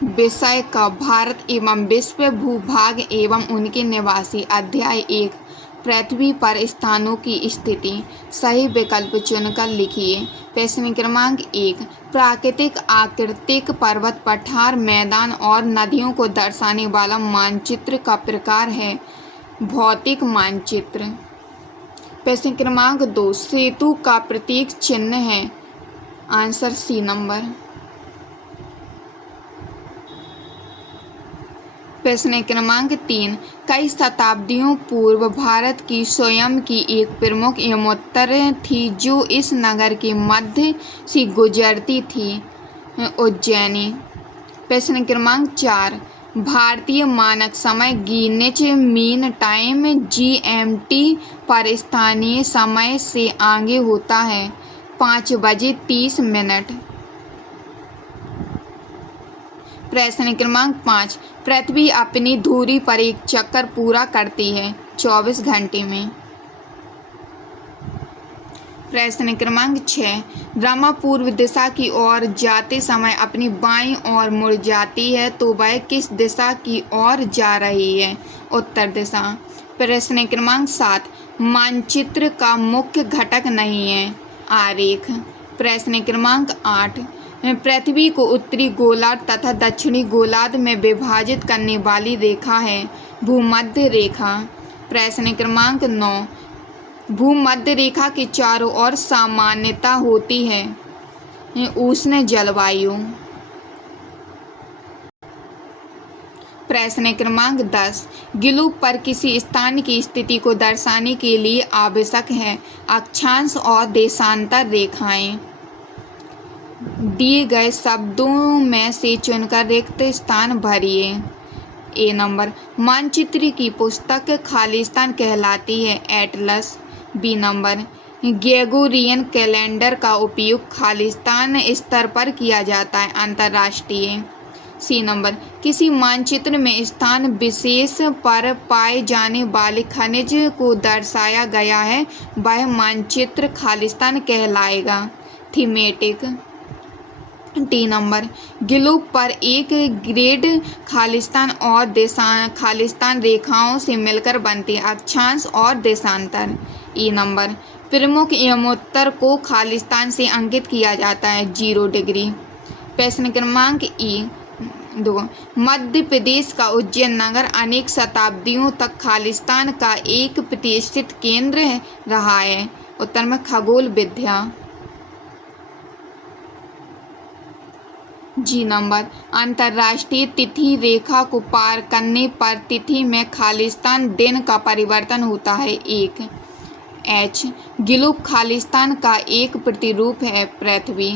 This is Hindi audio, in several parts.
विषय क भारत एवं विश्व भूभाग एवं उनके निवासी। अध्याय 1 पृथ्वी पर स्थानों की स्थिति। सही विकल्प चुनकर लिखिए। प्रश्न क्रमांक 1 प्राकृतिक आकृतिक पर्वत पठार मैदान और नदियों को दर्शाने वाला मानचित्र का प्रकार है भौतिक मानचित्र। प्रश्न क्रमांक 2 सेतु का प्रतीक चिन्ह है। Answer C number. प्रश्न क्रमांक 3 कई शताब्दियों पूर्व भारत की स्वयं की एक प्रमुख यमुनोत्तर थी जो इस नगर के मध्य से गुजरती थी उज्जैनी। प्रश्न क्रमांक 4 भारतीय मानक समय ग्रीनिच मीन टाइम GMT पर स्थानीय समय से आगे होता है 5:30। प्रश्न क्रमांक 5 पृथ्वी अपनी धुरी पर एक चक्कर पूरा करती है 24 घंटे में। प्रश्न क्रमांक 6 ब्रह्मा पूर्व दिशा की ओर जाते समय अपनी बाईं ओर मुड़ जाती है तो वह किस दिशा की ओर जा रही है? उत्तर दिशा। प्रश्न क्रमांक 7 मानचित्र का मुख्य घटक नहीं है आरेख। प्रश्न क्रमांक 8 पृथ्वी को उत्तरी गोलार्ध तथा दक्षिणी गोलार्ध में विभाजित करने वाली रेखा है भूमध्य रेखा। प्रश्न क्रमांक 9 भूमध्य रेखा के चारों ओर सामान्यता होती है उष्ण जलवायु। प्रश्न क्रमांक 10 ग्लोब पर किसी स्थान की स्थिति को दर्शाने के लिए आवश्यक है अक्षांश और देशांतर रेखाएं। दिए गए शब्दों में से चुनकर रिक्त स्थान भरिए। ए नंबर मानचित्र की पुस्तक खालिस्तान कहलाती है atlas. B number Gregorian calendar का उपयोग खालिस्तान स्तर पर किया जाता है अंतर्राष्ट्रीय। सी नंबर किसी मानचित्र में स्थान विशेष पर पाए जाने वाले खनिज को दर्शाया गया है वह मानचित्र खालिस्तान कहलाएगा थीमेटिक। टी नंबर ग्लोब पर एक ग्रेड खालिस्तान और खालिस्तान रेखाओं से मिलकर बनती है अक्षांश और देशांतर। ई नंबर प्रमुख यमुनोत्तर को खालिस्तान से अंकित किया जाता है 0 डिग्री। प्रश्न क्रमांक ई 2 मध्य प्रदेश का उज्जैन नगर अनेक शताब्दियों तक खालिस्तान का एक प्रतिष्ठित केंद्र रहा है। उत्तर में खगोल विद्या। जी नंबर अंतर्राष्ट्रीय तिथि रेखा को पार करने पर तिथि में खालिस्तान दिन का परिवर्तन होता है 1। एच ग्लोब खालिस्तान का एक प्रतिरूप है पृथ्वी।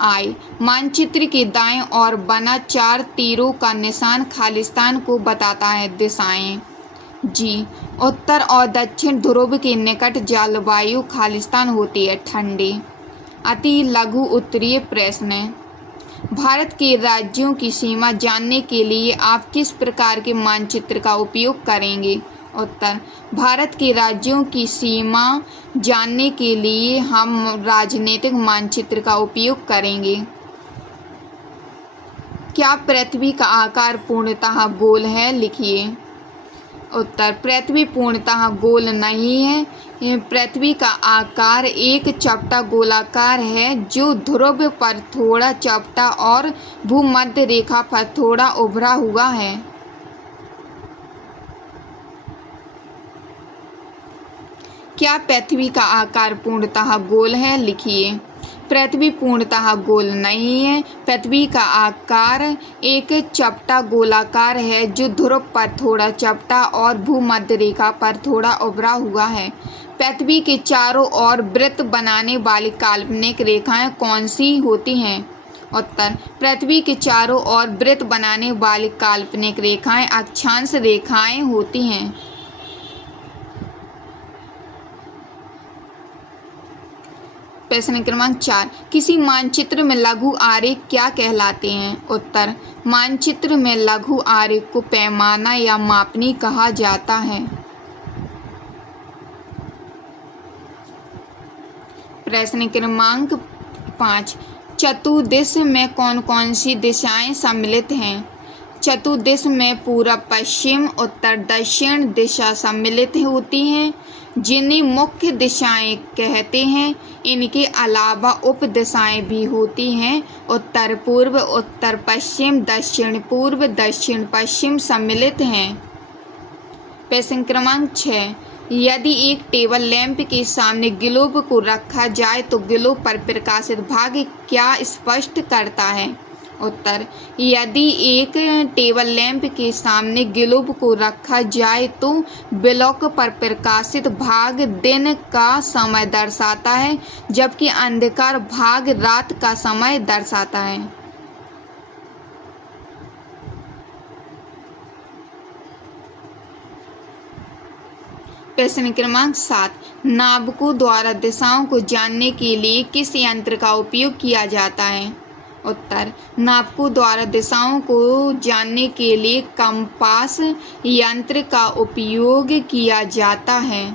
आई मानचित्र के दाएं और बना 4 तीरों का निशान खालिस्तान को बताता है दिशाएं। जी उत्तर और दक्षिण ध्रुव के निकट जलवायु खालिस्तान होती है ठंडी। अति लघु उत्तरीय प्रश्न भारत के राज्यों की सीमा जानने के लिए आप किस प्रकार के मानचित्र का उपयोग करेंगे? उत्तर भारत के राज्यों की सीमा जानने के लिए हम राजनीतिक मानचित्र का उपयोग करेंगे। क्या पृथ्वी का आकार पूर्णतः गोल है? लिखिए। उत्तर पृथ्वी पूर्णतः गोल नहीं है। पृथ्वी का आकार एक चपटा गोलाकार है जो ध्रुव पर थोड़ा चपटा और भूमध्य रेखा पर थोड़ा उभरा हुआ है। क्या पृथ्वी का आकार पूर्णतः गोल है? लिखिए। पृथ्वी पूर्णतः गोल नहीं है। पृथ्वी का आकार एक चपटा गोलाकार है जो ध्रुव पर थोड़ा चपटा और भूमध्य रेखा पर थोड़ा उभरा हुआ है। पृथ्वी के चारों ओर वृत्त बनाने वाली काल्पनिक रेखाएं कौन सी होती हैं? उत्तर पृथ्वी के चारों ओर वृत्त बनाने वाली काल्पनिक रेखाएं अक्षांश रेखाएं होती हैं। प्रश्न क्रमांक 4 किसी मानचित्र में लघु आरेख क्या कहलाते हैं? उत्तर मानचित्र में लघु आरेख को पैमाना या मापनी कहा जाता है। प्रश्न क्रमांक 5 चतुर्दिश में कौन कौन सी दिशाएं सम्मिलित हैं? चतुर्दिश में पूर्व पश्चिम उत्तर दक्षिण दिशा सम्मिलित होती हैं, जिन्हें मुख्य दिशाएं कहते हैं। इनके अलावा उप दिशाएं भी होती हैं। उत्तर पूर्व, उत्तर पश्चिम, दक्षिण पूर्व, दक्षिण पश्चिम सम्मिलित हैं। प्रश्न क्रमांक 6, यदि एक टेबल लैंप के सामने ग्लोब को रखा जाए तो ग्लोब पर प्रकाशित भाग क्या स्पष्ट करता है? उत्तर, यदि एक टेबल लैंप के सामने ग्लोब को रखा जाए तो ब्लॉक पर प्रकाशित भाग दिन का समय दर्शाता है, जबकि अंधकार भाग रात का समय दर्शाता है। प्रश्न क्रमांक 7, नाविकों द्वारा दिशाओं को जानने के लिए किस यंत्र का उपयोग किया जाता है? उत्तर, नाविकों द्वारा दिशाओं को जानने के लिए कंपास यंत्र का उपयोग किया जाता है।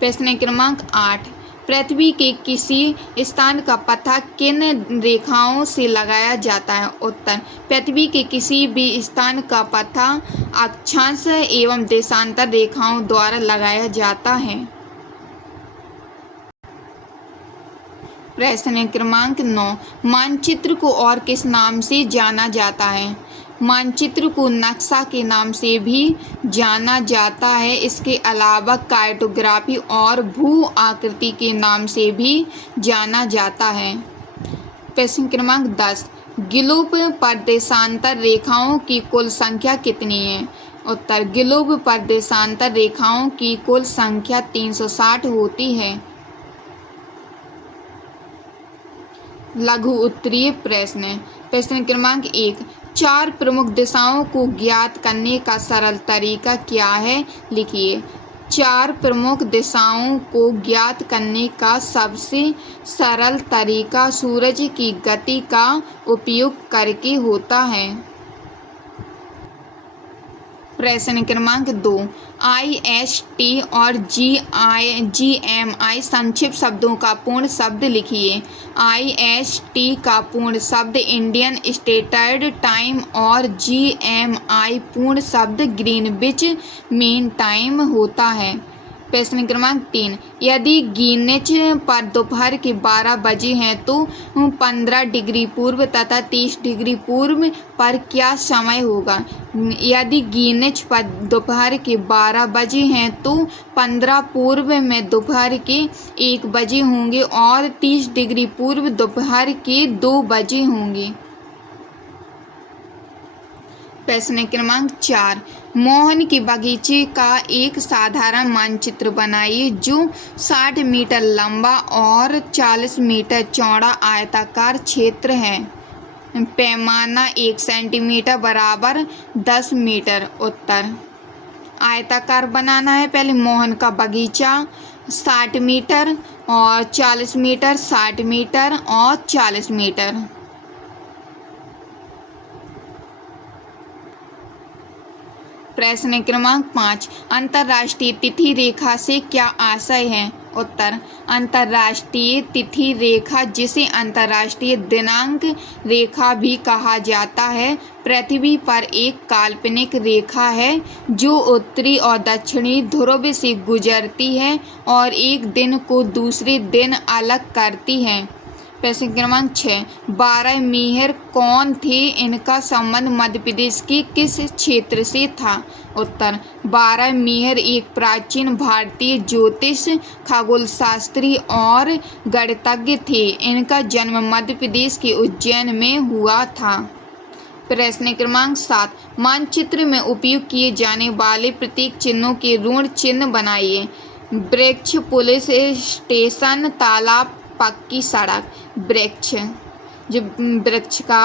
प्रश्न क्रमांक 8, पृथ्वी के किसी स्थान का पता किन रेखाओं से लगाया जाता है? उत्तर, पृथ्वी के किसी भी स्थान का पता अक्षांश एवं देशांतर रेखाओं द्वारा लगाया जाता है। प्रश्न क्रमांक 9, मानचित्र को और किस नाम से जाना जाता है? मानचित्र को नक्शा के नाम से भी जाना जाता है। इसके अलावा कार्टोग्राफी और भू आकृति के नाम से भी जाना जाता है। प्रश्न क्रमांक 10, ग्लोब पर देशांतर रेखाओं की कुल संख्या कितनी है? उत्तर, ग्लोब पर देशांतर रेखाओं की कुल संख्या 360 होती है। लघु उत्तरीय प्रश्न। प्रश्न क्रमांक 1, 4 प्रमुख दिशाओं को ज्ञात करने का सरल तरीका क्या है? लिखिए। 4 प्रमुख दिशाओं को ज्ञात करने का सबसे सरल तरीका सूरज की गति का उपयोग करके होता है। प्रश्न क्रमांक 2, IST और GMI संक्षिप्त शब्दों का पूर्ण शब्द लिखिए। IST का पूर्ण शब्द इंडियन स्टैंडर्ड टाइम और GMI पूर्ण शब्द ग्रीनविच मीन टाइम होता है। प्रश्न क्रमांक 3, यदि ग्रीनिच पर दोपहर के 12 बजे हैं तो 15 डिग्री पूर्व तथा 30 डिग्री पूर्व पर क्या समय होगा? यदि ग्रीनिच पर दोपहर के 12 बजे हैं तो 15 पूर्व में दोपहर के 1 बजे होंगे और 30 डिग्री पूर्व दोपहर के 2 बजे होंगे। प्रश्न क्रमांक 4, मोहन के बगीचे का एक साधारण मानचित्र बनाइए जो 60 मीटर लंबा और 40 मीटर चौड़ा आयताकार क्षेत्र है। पैमाना 1 सेंटीमीटर बराबर 10 मीटर। उत्तर, आयताकार बनाना है। पहले मोहन का बगीचा 60 मीटर और 40 मीटर, 60 मीटर और 40 मीटर। प्रश्न क्रमांक 5, अंतर्राष्ट्रीय तिथि रेखा से क्या आशय है? उत्तर, अंतर्राष्ट्रीय तिथि रेखा, जिसे अंतर्राष्ट्रीय दिनांक रेखा भी कहा जाता है, पृथ्वी पर एक काल्पनिक रेखा है जो उत्तरी और दक्षिणी ध्रुव से गुजरती है और एक दिन को दूसरे दिन अलग करती है। प्रश्न क्रमांक 6, 12 मेहर कौन थे? इनका संबंध मध्य प्रदेश के किस क्षेत्र से था? उत्तर, 12 मेहर एक प्राचीन भारतीय ज्योतिष, खगोलशास्त्री और गणितज्ञ थे। इनका जन्म मध्य प्रदेश के उज्जैन में हुआ था। प्रश्न क्रमांक 7, मानचित्र में उपयोग किए जाने वाले प्रतीक चिन्हों के ऋण चिन्ह बनाइए। वृक्ष, पुलिस स्टेशन, तालाब, पक्की सड़क। वृक्ष, जो वृक्ष का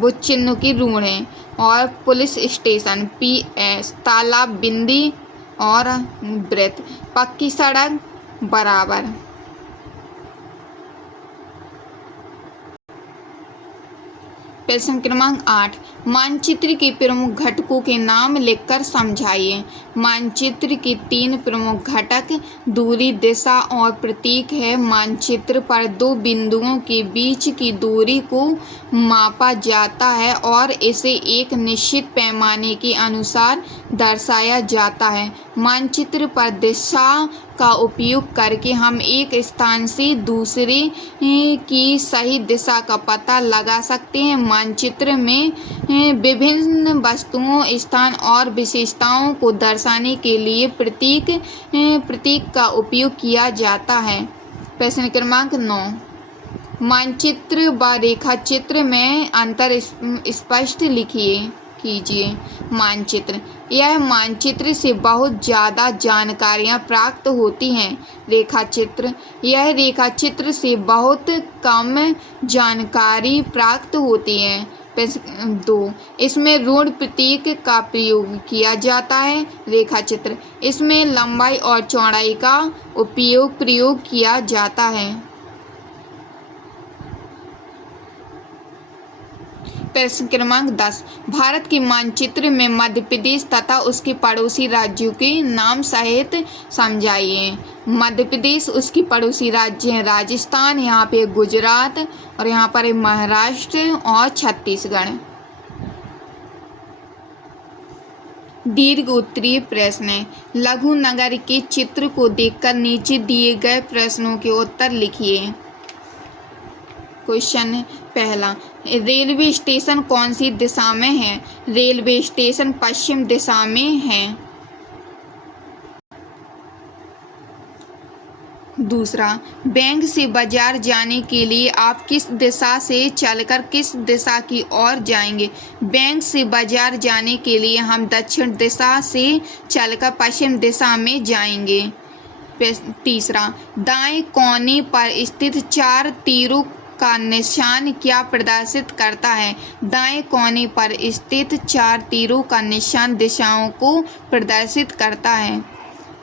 वो चिन्ह की ऋण है, और पुलिस स्टेशन PS, तालाब बिंदी और वृत्त, पक्की सड़क बराबर। प्रश्न क्रमांक 8, मानचित्र के प्रमुख घटकों के नाम लिखकर समझाइए। मानचित्र के 3 प्रमुख घटक दूरी, दिशा और प्रतीक है। मानचित्र पर 2 बिंदुओं के बीच की दूरी को मापा जाता है और इसे एक निश्चित पैमाने के अनुसार दर्शाया जाता है। मानचित्र पर दिशा का उपयोग करके हम एक स्थान से दूसरे की सही दिशा का पता लगा सकते हैं। मानचित्र में विभिन्न वस्तुओं, स्थान और विशेषताओं को दर्शाने के लिए प्रतीक का उपयोग किया जाता है। प्रश्न क्रमांक 9, मानचित्र व रेखाचित्र में अंतर स्पष्ट कीजिए। मानचित्र, यह मानचित्र से बहुत ज़्यादा जानकारियाँ प्राप्त होती हैं। रेखाचित्र, यह रेखाचित्र से बहुत कम जानकारी प्राप्त होती है। 2, इसमें ऋण प्रतीक का प्रयोग किया जाता है। रेखाचित्र, इसमें लंबाई और चौड़ाई का प्रयोग किया जाता है। प्रश्न क्रमांक 10, भारत के मानचित्र में मध्य प्रदेश तथा उसके पड़ोसी राज्यों के नाम सहित समझाइए। मध्य प्रदेश, उसकी पड़ोसी राज्य हैं राजस्थान, यहाँ पे गुजरात और यहाँ पर महाराष्ट्र और छत्तीसगढ़। दीर्घ उत्तरीय प्रश्न है। लघु नगर के चित्र को देखकर नीचे दिए गए प्रश्नों के उत्तर लिखिए। क्वेश्चन पहला, रेलवे स्टेशन कौन सी दिशा में है? रेलवे स्टेशन पश्चिम दिशा में है। दूसरा, बैंक से बाजार जाने के लिए आप किस दिशा से चलकर किस दिशा की ओर जाएंगे? बैंक से बाजार जाने के लिए हम दक्षिण दिशा से चलकर पश्चिम दिशा में जाएंगे। तीसरा, दाएं कोने पर स्थित 4 तीरों का निशान क्या प्रदर्शित करता है? दाएं कोने पर स्थित 4 तीरों का निशान दिशाओं को प्रदर्शित करता है।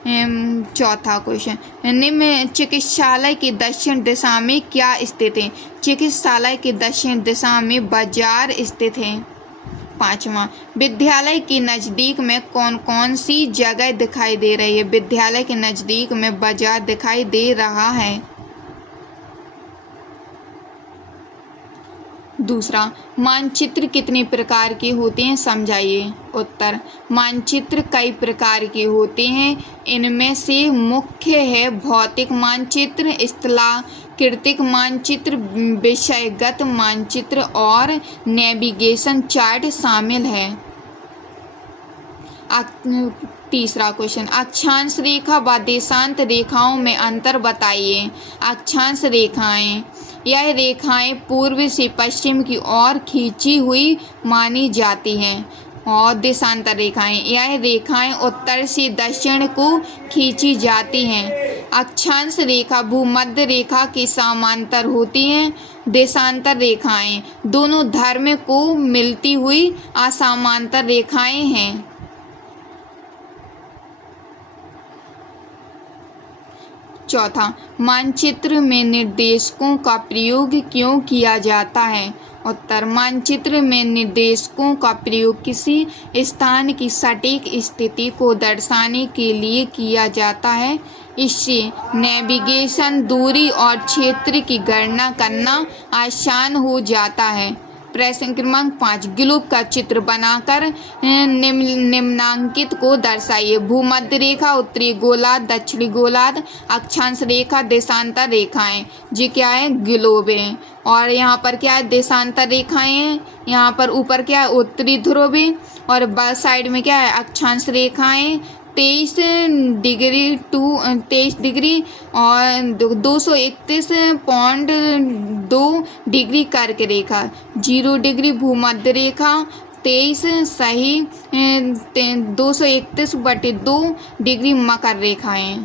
चौथा क्वेश्चन, निम्न चिकित्सालय के दक्षिण दिशा में क्या स्थित है? चिकित्सालय के दक्षिण दिशा में बाजार स्थित है। पाँचवा, विद्यालय के नज़दीक में कौन कौन सी जगह दिखाई दे रही है? विद्यालय के नज़दीक में बाजार दिखाई दे रहा है। दूसरा, मानचित्र कितने प्रकार के होते हैं, समझाइए। उत्तर, मानचित्र कई प्रकार के होते हैं। इनमें से मुख्य है भौतिक मानचित्र, स्थलाकृतिक मानचित्र, विषयगत मानचित्र और नेविगेशन चार्ट शामिल है। तीसरा क्वेश्चन, अक्षांश रेखा व देशांत रेखाओं में अंतर बताइए। अक्षांश रेखाएं, यह रेखाएं पूर्व से पश्चिम की ओर खींची हुई मानी जाती हैं। और देशांतर रेखाएं, यह रेखाएं उत्तर से दक्षिण को खींची जाती हैं। अक्षांश रेखा भूमध्य रेखा के समांतर होती हैं। देशांतर रेखाएं दोनों धर्म को मिलती हुई असमांतर रेखाएं हैं। चौथा, मानचित्र में निर्देशकों का प्रयोग क्यों किया जाता है? उत्तर, मानचित्र में निर्देशकों का प्रयोग किसी स्थान की सटीक स्थिति को दर्शाने के लिए किया जाता है। इससे नेविगेशन, दूरी और क्षेत्र की गणना करना आसान हो जाता है। प्रश्न क्रमांक 5, ग्लोब का चित्र बनाकर निम्नांकित को दर्शाइए। भूमध्य रेखा, उत्तरी गोलार्ध, दक्षिणी गोलार्ध, अक्षांश रेखा, देशांतर रेखाएं। जी क्या है? ग्लोब है। और यहाँ पर क्या है? देशांतर रेखाएं हैं। यहाँ पर ऊपर क्या है? उत्तरी ध्रुव है। और साइड में क्या है? अक्षांश रेखाएं 23 डिग्री और 231.2 डिग्री कर्क रेखा, 0 डिग्री भूमध्य रेखा, 23 सही 231/2 डिग्री मकर रेखाएं।